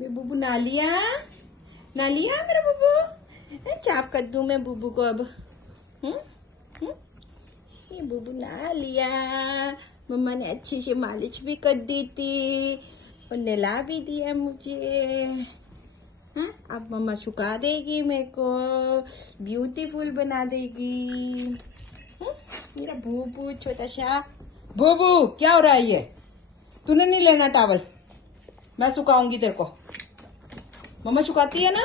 मेरा बुबू नहा लिया मेरा बुबू। चाप कर दूं मैं बुबू को अब। हम्म? ये बुबू नहा लिया। मम्मा ने अच्छी से मालिश भी कर दी थी और नहला भी दिया मुझे। हाँ, अब मम्मा सुखा देगी मेरे को, ब्यूटीफुल बना देगी। मेरा बुबू छोटा सा बुबू। क्या हो रहा है ये? तूने नहीं लेना टॉवल, मैं सुखाऊंगी तेरे को। मम्मा सुखाती है ना।